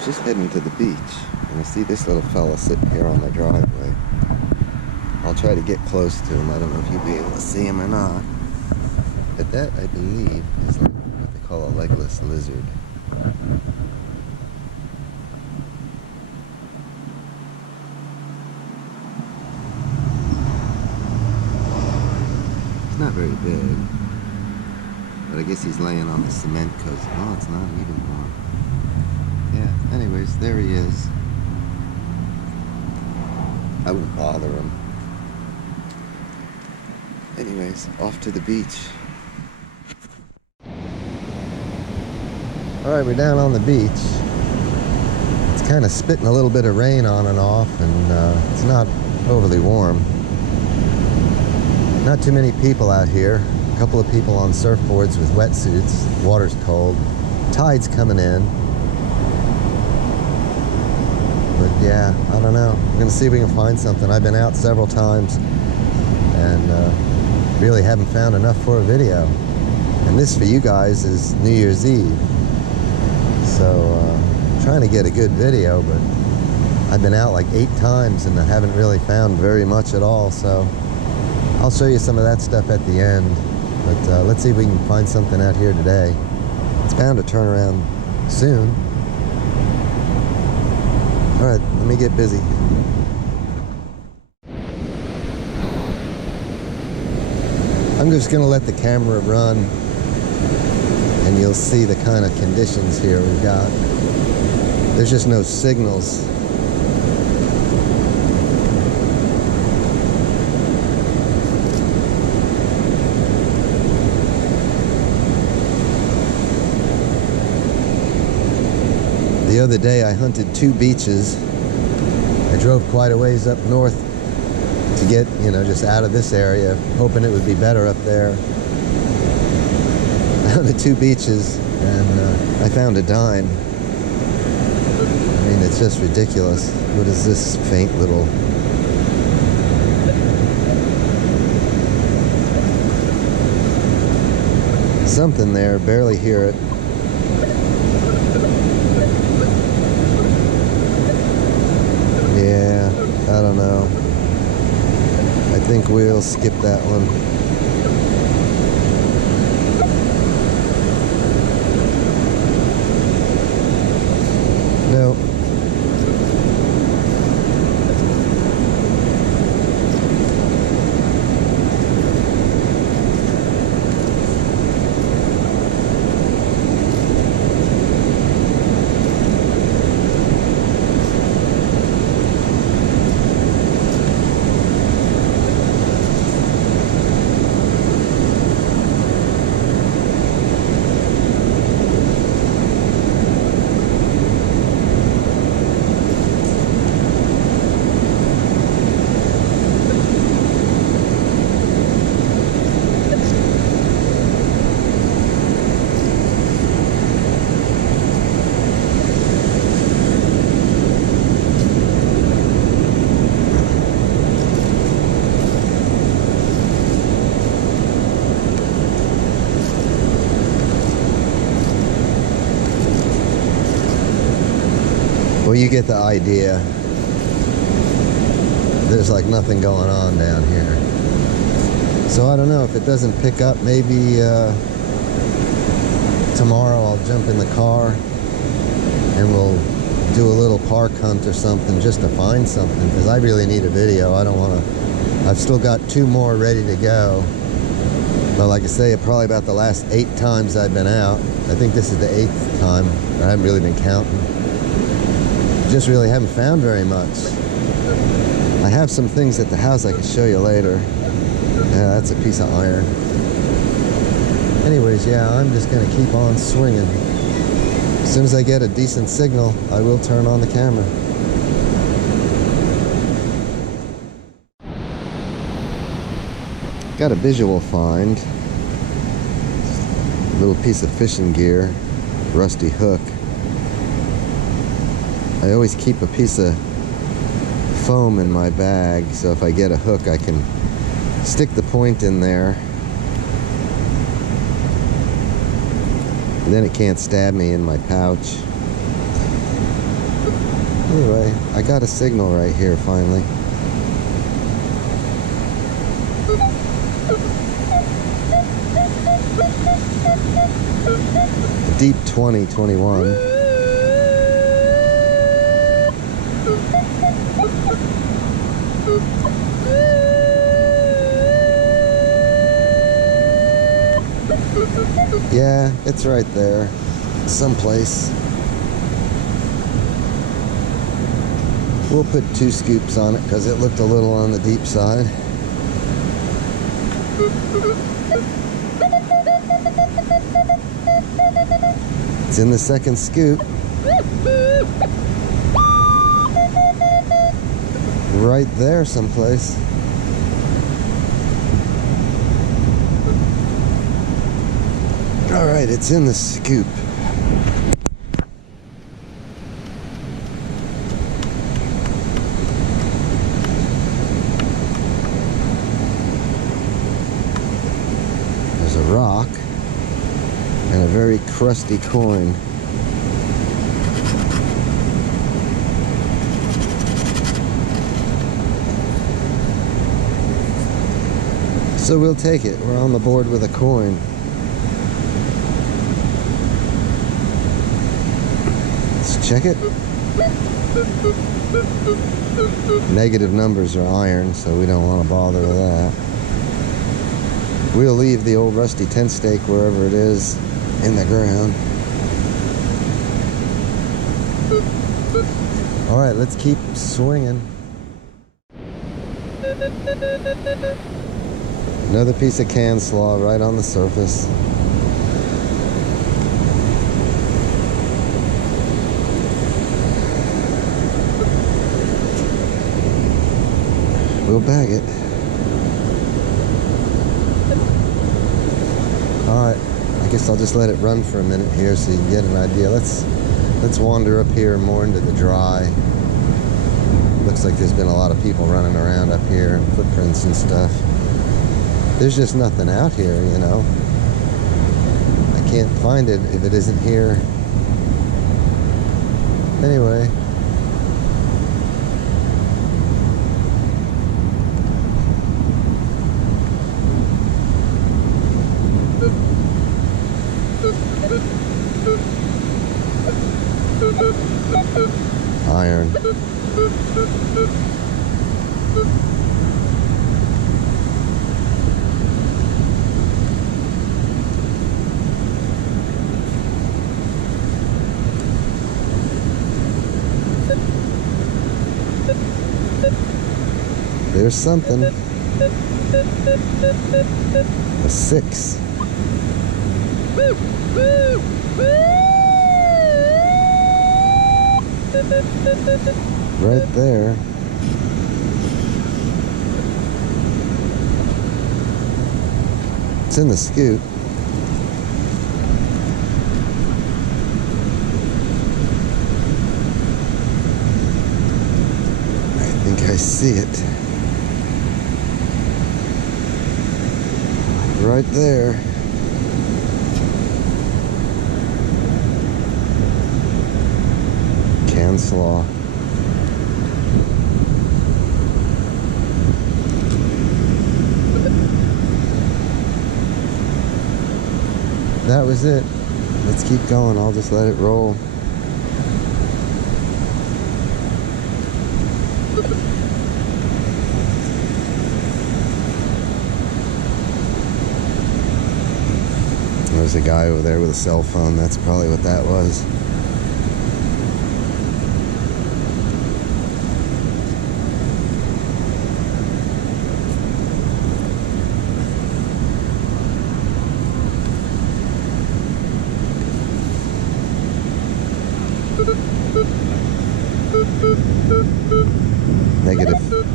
was just heading to the beach, and I see this little fella sitting here on the driveway. I'll try to get close to him. I don't know if you'll be able to see him or not. But that, I believe, is like what they call a legless lizard. It's not very big, but I guess he's laying on the cement coast. Oh, it's not even more. Yeah, anyways, there he is. I won't bother him. Anyways, off to the beach. Alright, we're down on the beach. It's kind of spitting a little bit of rain on and off, and it's not overly warm. Not too many people out here. A couple of people on surfboards with wetsuits. Water's cold. Tide's coming in. But yeah, I don't know. I'm gonna see if we can find something. I've been out several times and really haven't found enough for a video. And this for you guys is New Year's Eve. So trying to get a good video, but I've been out like 8 times and I haven't really found very much at all. So I'll show you some of that stuff at the end. But let's see if we can find something out here today. It's bound to turn around soon. All right, let me get busy. I'm just gonna let the camera run and you'll see the kind of conditions here we've got. There's just no signals. The other day I hunted 2 beaches. I drove quite a ways up north to get, you know, just out of this area, hoping it would be better up there. I hunted 2 beaches and I found a dime. I mean, it's just ridiculous. What is this faint little... something there, barely hear it. Yeah, I don't know. I think we'll skip that one. No. Well, you get the idea. There's like nothing going on down here. So I don't know, if it doesn't pick up, maybe tomorrow I'll jump in the car and we'll do a little park hunt or something just to find something, because I really need a video. I don't want to... I've still got 2 more ready to go. But like I say, probably about the last 8 times I've been out. I think this is the 8th time. I haven't really been counting. Just really haven't found very much. I have some things at the house I can show you later. Yeah, that's a piece of iron. Anyways, yeah, I'm just gonna keep on swinging. As soon as I get a decent signal, I will turn on the camera. Got a visual find. A little piece of fishing gear, rusty hook. I always keep a piece of foam in my bag, so if I get a hook I can stick the point in there and then it can't stab me in my pouch. Anyway, I got a signal right here finally. Deep 2021. Yeah, it's right there, someplace. We'll put 2 scoops on it because it looked a little on the deep side. It's in the second scoop. Right there someplace. All right, it's in the scoop. There's a rock and a very crusty coin. So we'll take it. We're on the board with a coin. Let's check it. Negative numbers are iron, so we don't want to bother with that. We'll leave the old rusty tent stake wherever it is in the ground. All right, let's keep swinging. Another piece of can slaw right on the surface. We'll bag it. Alright, I guess I'll just let it run for a minute here so you can get an idea. Let's wander up here more into the dry. Looks like there's been a lot of people running around up here, footprints and stuff. There's just nothing out here, you know. I can't find it if it isn't here. Anyway. Iron. There's something. A 6. Right there. It's in the scoop. I think I see it. Right there. Can slaw. That was it. Let's keep going. I'll just let it roll. There's a guy over there with a cell phone. That's probably what that was.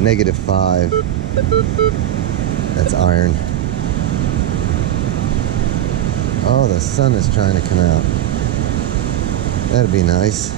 -5. That's iron. Oh, the sun is trying to come out. That'd be nice.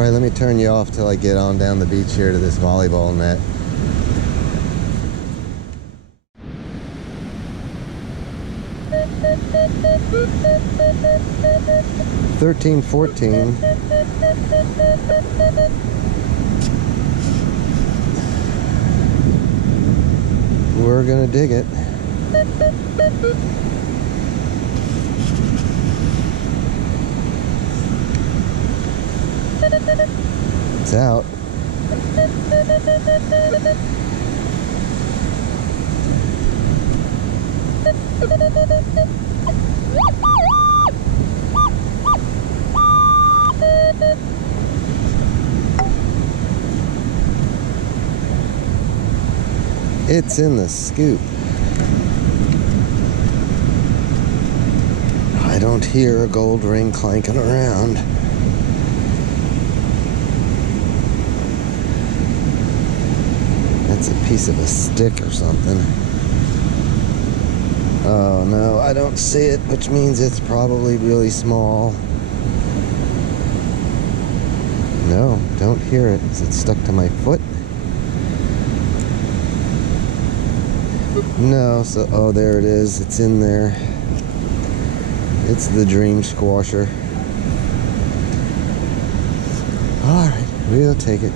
All right, let me turn you off till I get on down the beach here to this volleyball net. 13-14. We're gonna dig it. It's out. It's in the scoop. I don't hear a gold ring clanking around. That's a piece of a stick or something. Oh no, I don't see it, which means it's probably really small. No, don't hear it. Is it stuck to my foot? No, so, oh, there it is. It's in there. It's the dream squasher. Alright, we'll take it.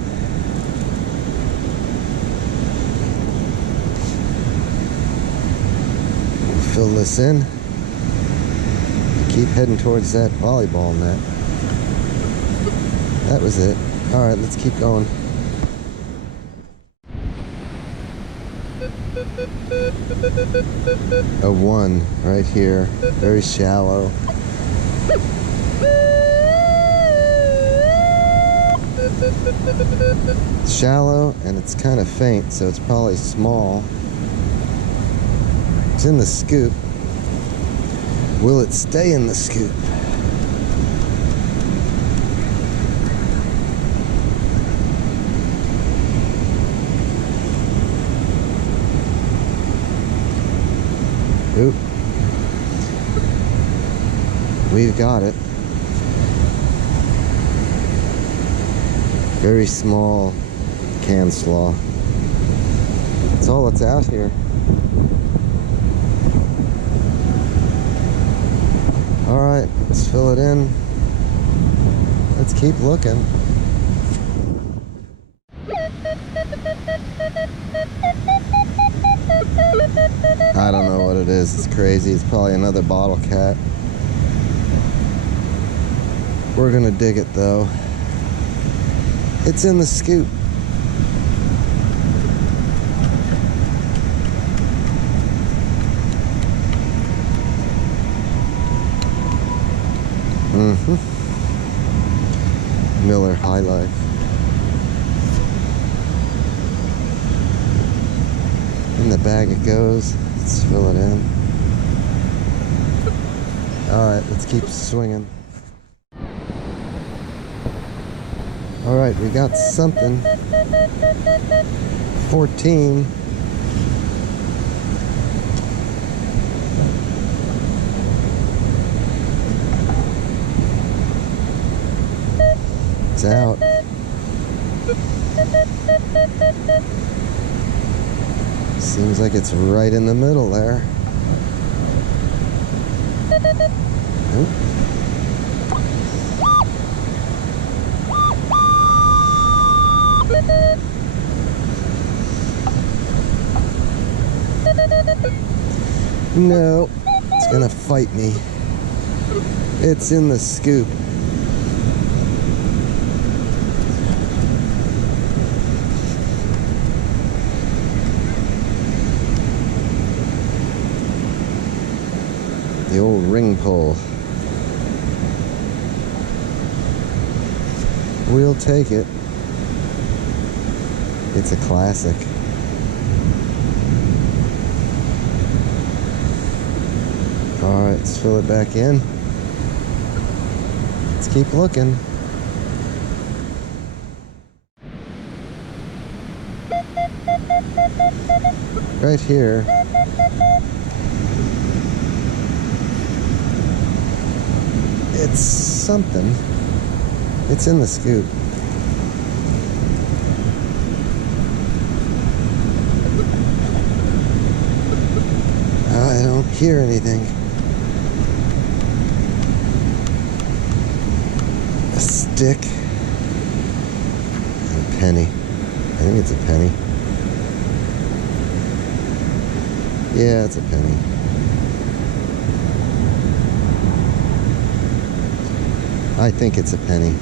We'll fill this in. Keep heading towards that volleyball net. That was it. Alright, let's keep going. A 1 right here, very shallow. It's shallow and it's kind of faint, so it's probably small. It's in the scoop. Will it stay in the scoop? Oop. We've got it. Very small can slaw. That's all that's out here. Alright, let's fill it in. Let's keep looking. I don't know what it is. It's crazy. It's probably another bottle cat. We're gonna dig it though. It's in the scoop. Miller High Life. In the bag it goes. Let's fill it in. Alright, let's keep swinging. Alright, we got something. 14. It's out. Seems like it's right in the middle there. Nope. No, it's gonna fight me. It's in the scoop. The old ring pull. We'll take it. It's a classic. Alright, let's fill it back in. Let's keep looking. Right here. It's something. It's in the scoop. hear anything. A stick and a penny. I think it's a penny. Yeah, it's a penny. I think it's a penny.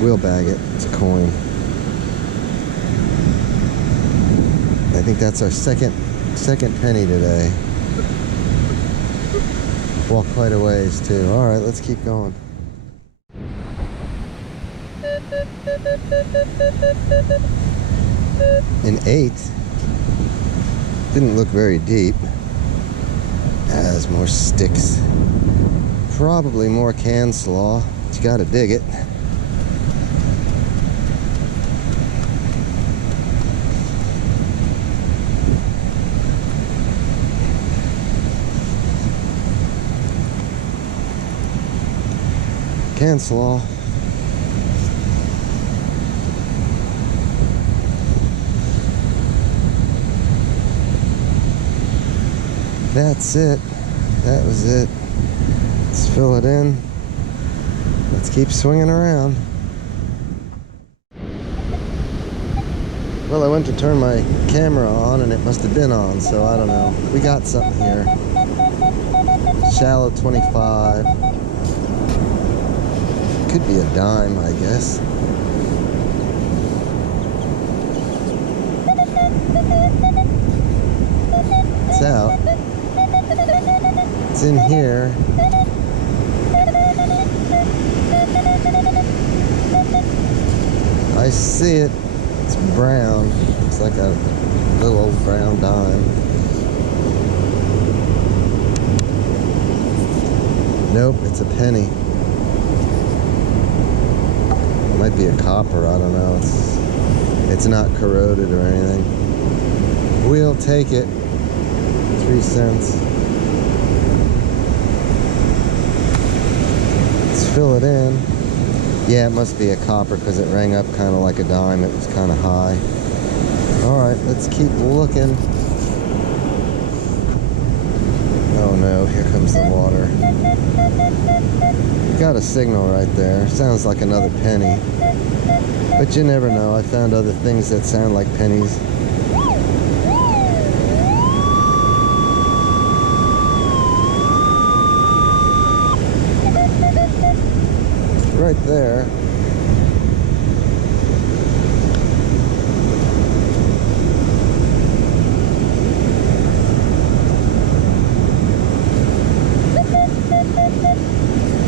We'll bag it. It's a coin. I think that's our second penny today. Walked quite a ways too. All right, let's keep going. An 8. Didn't look very deep. Has more sticks. Probably more can slaw. But you gotta dig it. Can slaw. That's it. That was it. Let's fill it in. Let's keep swinging around. Well, I went to turn my camera on and it must have been on, so I don't know. We got something here. Shallow 25. Could be a dime, I guess. It's out. It's in here. I see it. It's brown. It's like a little old brown dime. Nope, it's a penny. Might be a copper, I don't know. It's not corroded or anything. We'll take it. 3 cents. Let's fill it in. Yeah, it must be a copper because it rang up kind of like a dime. It was kind of high. Alright, let's keep looking. Oh no, here comes the water. Got a signal right there. Sounds like another penny. But you never know. I found other things that sound like pennies. Right there.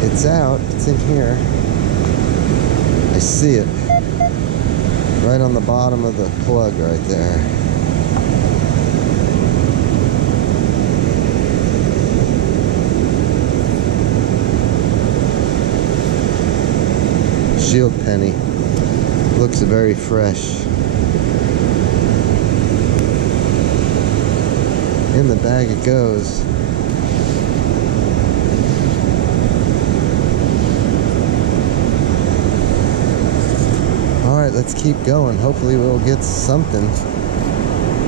It's out. It's in here. I see it. Right on the bottom of the plug right there. Shield penny. Looks very fresh. In the bag it goes. Alright, let's keep going. Hopefully we'll get something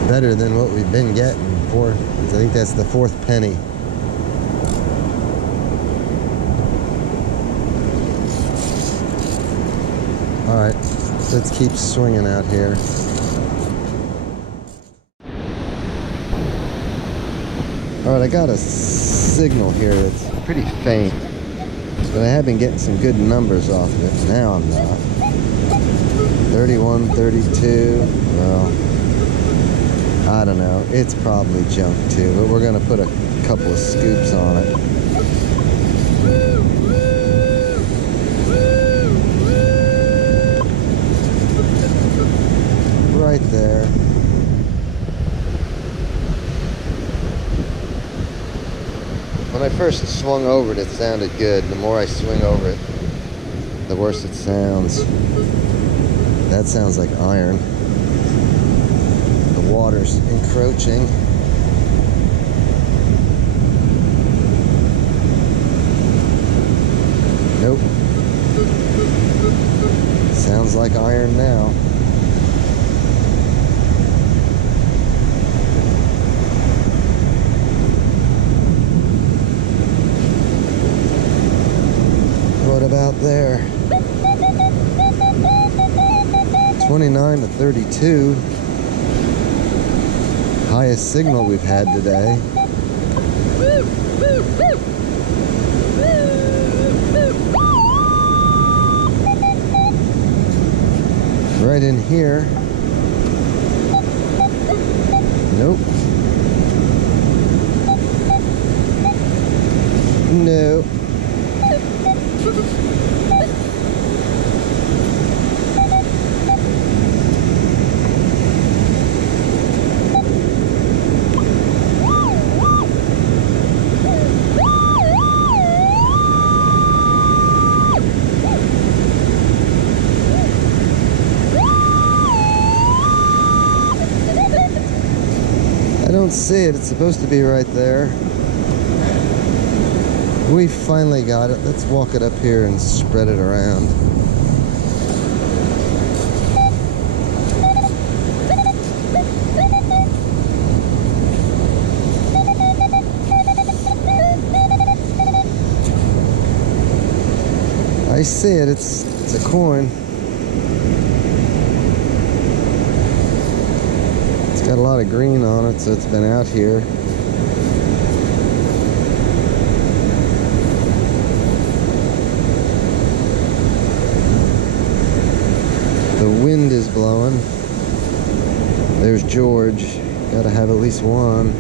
better than what we've been getting. I think that's the 4th penny. Alright, let's keep swinging out here. Alright, I got a signal here that's pretty faint, but I have been getting some good numbers off of it. Now I'm not. 31, 32, well, I don't know. It's probably junk too, but we're going to put a couple of scoops on it. Right there. When I first swung over it, it sounded good. The more I swing over it, the worse it sounds. That sounds like iron. The water's encroaching. Nope. Sounds like iron now. there. 29 to 32. Highest signal we've had today. Right in here. Nope. No. I don't see it. It's supposed to be right there. We finally got it. Let's walk it up here and spread it around. I see it. It's a coin. It's got a lot of green on it, so it's been out here. The wind is blowing. There's George. Gotta have at least one.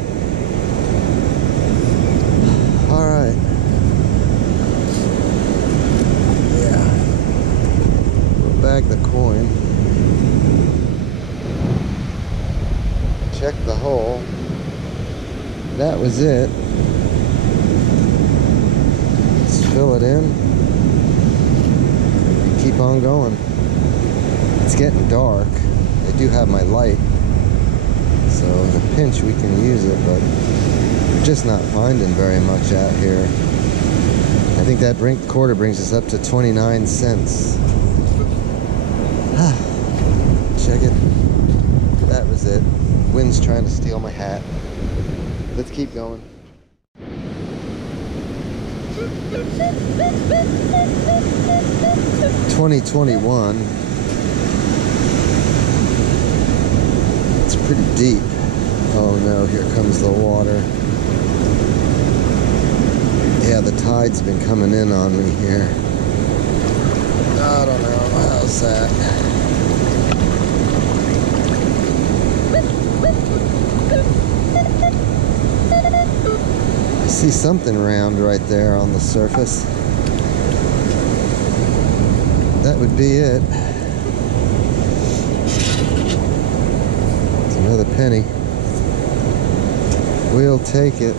All right. Yeah. We'll bag the coin. Check the hole. That was it. Let's fill it in. Keep on going. It's getting dark. I do have my light, so in a pinch we can use it, but we're just not finding very much out here. I think that quarter brings us up to 29 cents. Check it. That was it. Wind's trying to steal my hat. Let's keep going. $20.21. It's pretty deep. Oh no, here comes the water. Yeah, the tide's been coming in on me here. I don't know. How's that? I see something round right there on the surface. That would be it. It's another penny. We'll take it.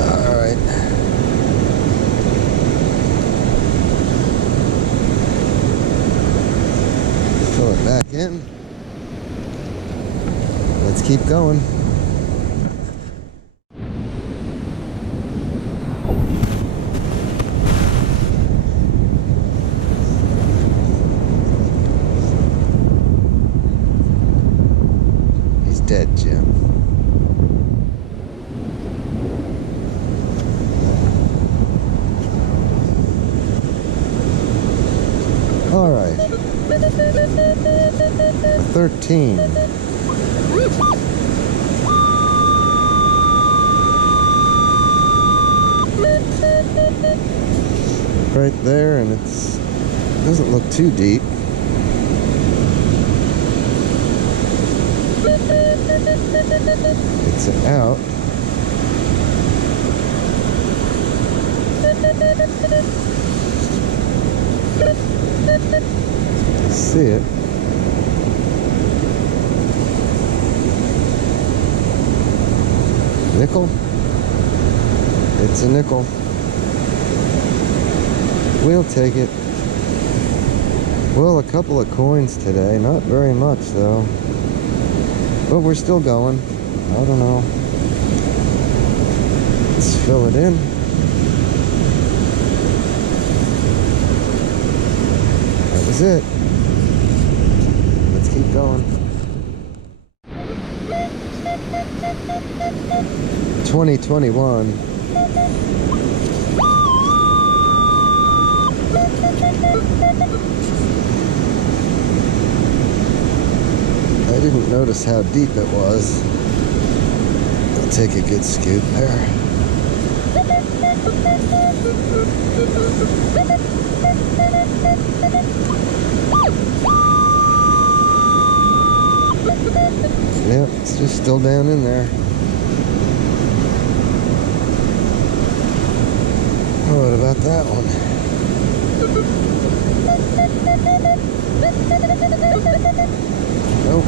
All right. Fill it back in. Let's keep going. He's dead, Jim. All right. 13. Right there, and it doesn't look too deep. It's out. I see it. Nickel? It's a nickel. We'll take it. Well, a couple of coins today. Not very much, though. But we're still going. I don't know. Let's fill it in. That was it. Let's keep going. 2021. I didn't notice how deep it was. I'll take a good scoop there. Yep, it's just still down in there. Oh, what about that one? Nope.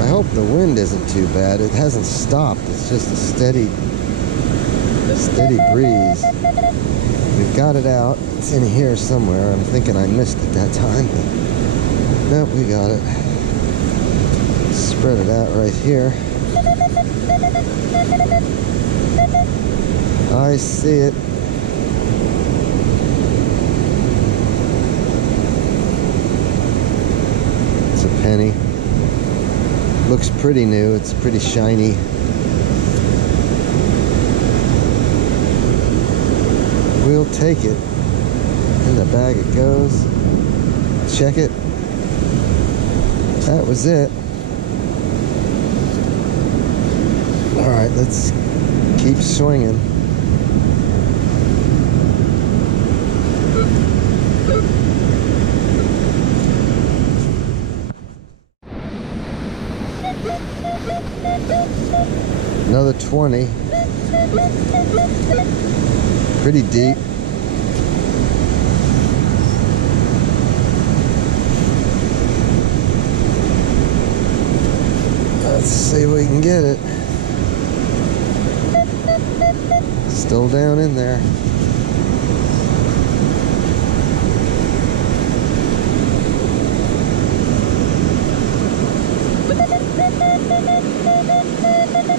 I hope the wind isn't too bad. It hasn't stopped. It's just a steady breeze. We've got it out. It's in here somewhere. I'm thinking I missed it that time, but nope, we got it. Spread it out right here. I see it. It's a penny. Looks pretty new. It's pretty shiny. We'll take it. In the bag it goes. Check it. That was it. Alright, let's keep swinging. Another 20. Pretty deep. Let's see if we can get it. Still down in there.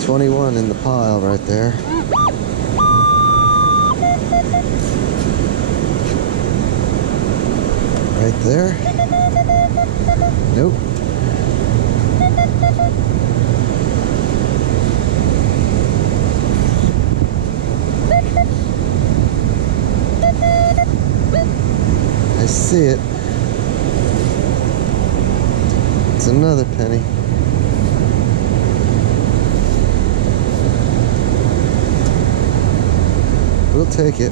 $21 in the pile right there. Right there. Nope. I see it. It's another penny. We'll take it.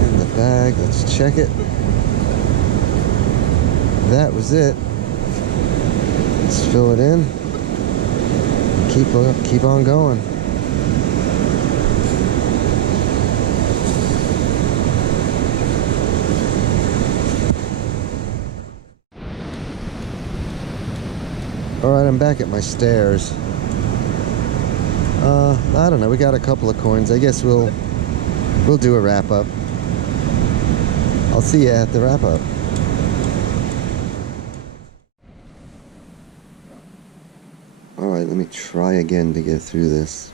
In the bag, let's check it. That was it. Let's fill it in. Keep on going. Alright, I'm back at my stairs. I don't know, we got a couple of coins. I guess we'll do a wrap-up. I'll see you at the wrap-up. Alright, let me try again to get through this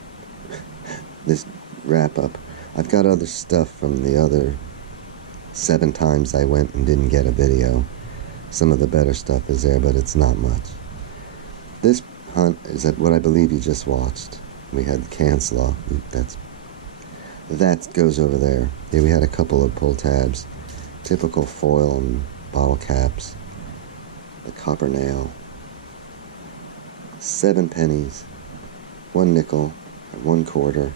wrap-up. I've got other stuff from the other 7 times I went and didn't get a video. Some of the better stuff is there, but it's not much. This hunt is what I believe you just watched. We had the cancel off. That goes over there. Yeah, we had a couple of pull tabs, typical foil and bottle caps, the copper nail, 7 pennies, 1 nickel, 1 quarter.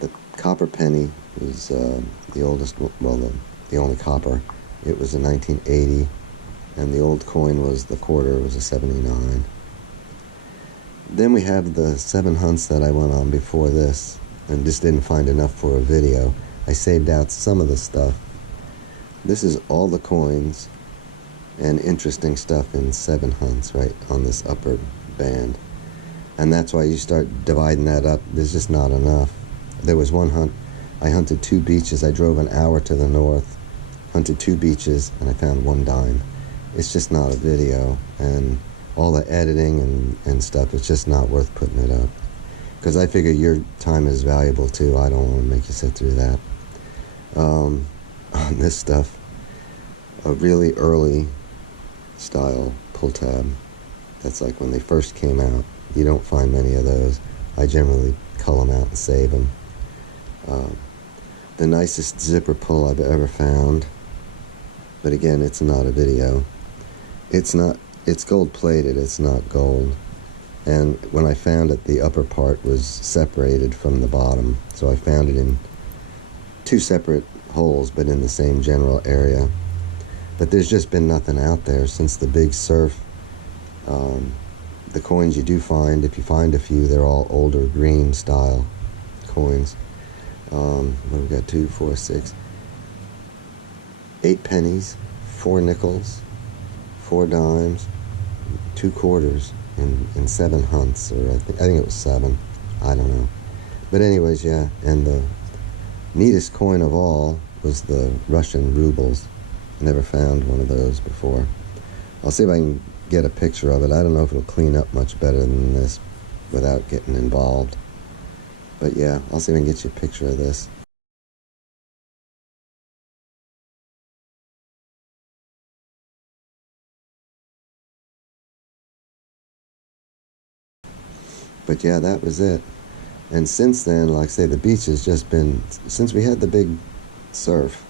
The copper penny was the oldest, well, the only copper. It was a 1980, and the old coin was the quarter. It was a 79. Then we have the 7 hunts that I went on before this and just didn't find enough for a video. I saved out some of the stuff. This is all the coins and interesting stuff in 7 hunts right on this upper band. And that's why you start dividing that up. There's just not enough. There was one hunt. I hunted 2 beaches. I drove an hour to the north, hunted 2 beaches, and I found 1 dime. It's just not a video. And all the editing and stuff, it's just not worth putting it up. Because I figure your time is valuable too. I don't want to make you sit through that. On this stuff, a really early style pull tab. That's like when they first came out. You don't find many of those. I generally cull them out and save them. The nicest zipper pull I've ever found, but again, it's not a video. It's gold plated, it's not gold. And when I found it, the upper part was separated from the bottom. So I found it in two separate holes, but in the same general area. But there's just been nothing out there since the big surf. The coins you do find, if you find a few, they're all older green style coins. What we got? 2, 4, 6, 8 pennies, 4 nickels, 4 dimes, 2 quarters, and 7 hunts, or I think it was 7. I don't know. But anyways, yeah. And the neatest coin of all was the Russian rubles. Never found one of those before. I'll see if I can get a picture of it. I don't know if it'll clean up much better than this without getting involved. But yeah, I'll see if I can get you a picture of this. But yeah, that was it. And since then, like I say, the beach has just been, since we had the big surf,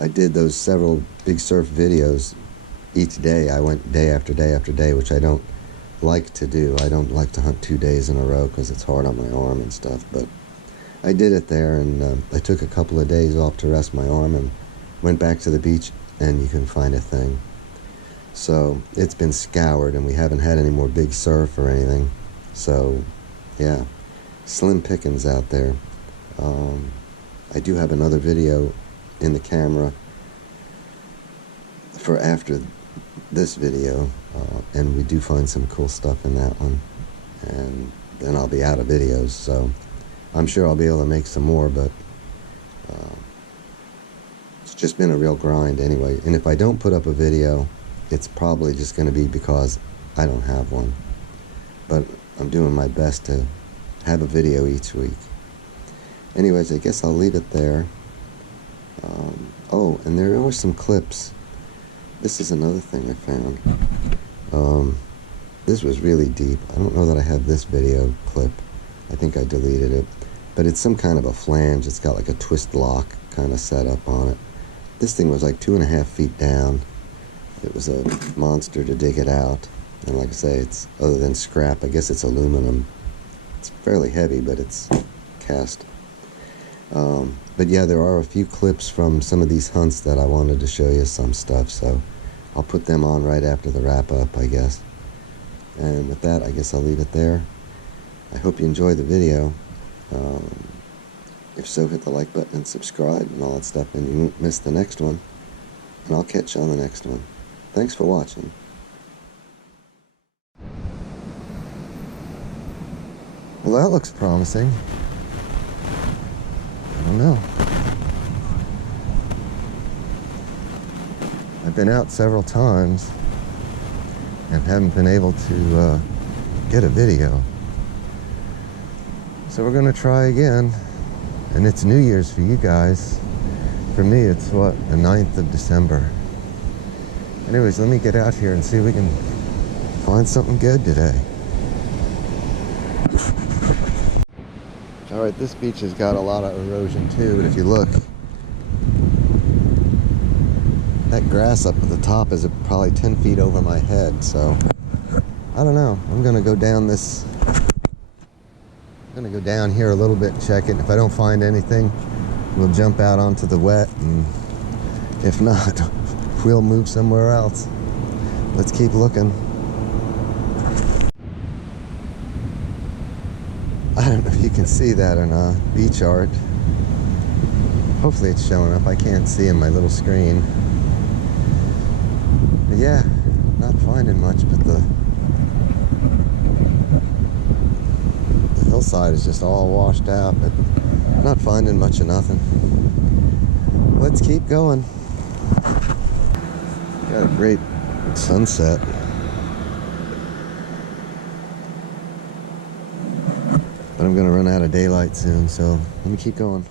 I did those several big surf videos each day. I went day after day after day, which I don't like to do. I don't like to hunt 2 days in a row because it's hard on my arm and stuff. But I did it there, and I took a couple of days off to rest my arm and went back to the beach, and you can find a thing. So it's been scoured, and we haven't had any more big surf or anything. So yeah, slim pickings out there. I do have another video in the camera for after this video, and we do find some cool stuff in that one, and then I'll be out of videos, so I'm sure I'll be able to make some more, but it's just been a real grind anyway. And if I don't put up a video, it's probably just going to be because I don't have one, but I'm doing my best to have a video each week. Anyways, I guess I'll leave it there. Oh, and there are some clips. This is another thing I found. This was really deep. I don't know that I have this video clip. I think I deleted it. But it's some kind of a flange. It's got like a twist lock kind of set up on it. This thing was like 2.5 feet down. It was a monster to dig it out. And like I say, it's, other than scrap, I guess it's aluminum. It's fairly heavy, but it's cast. But yeah, there are a few clips from some of these hunts that I wanted to show you some stuff, so I'll put them on right after the wrap up, I guess. And with that, I guess I'll leave it there. I hope you enjoyed the video. If so, hit the like button and subscribe and all that stuff, and you won't miss the next one. And I'll catch you on the next one. Thanks for watching. Well, that looks promising. I don't know. I've been out several times and haven't been able to get a video. So we're gonna try again. And it's New Year's for you guys. For me, it's what, the 9th of December. Anyways, let me get out here and see if we can find something good today. All right, this beach has got a lot of erosion too, but if you look, that grass up at the top is probably 10 feet over my head, so I don't know. I'm gonna go down this, I'm gonna go down here a little bit and check it. If I don't find anything, we'll jump out onto the wet, and if not, we'll move somewhere else. Let's keep looking. I don't know if you can see that or not. Beach art. Hopefully it's showing up. I can't see in my little screen. But yeah, not finding much, but the hillside is just all washed out, but not finding much of nothing. Let's keep going. Got a great sunset. But I'm gonna run out of daylight soon, so let me keep going.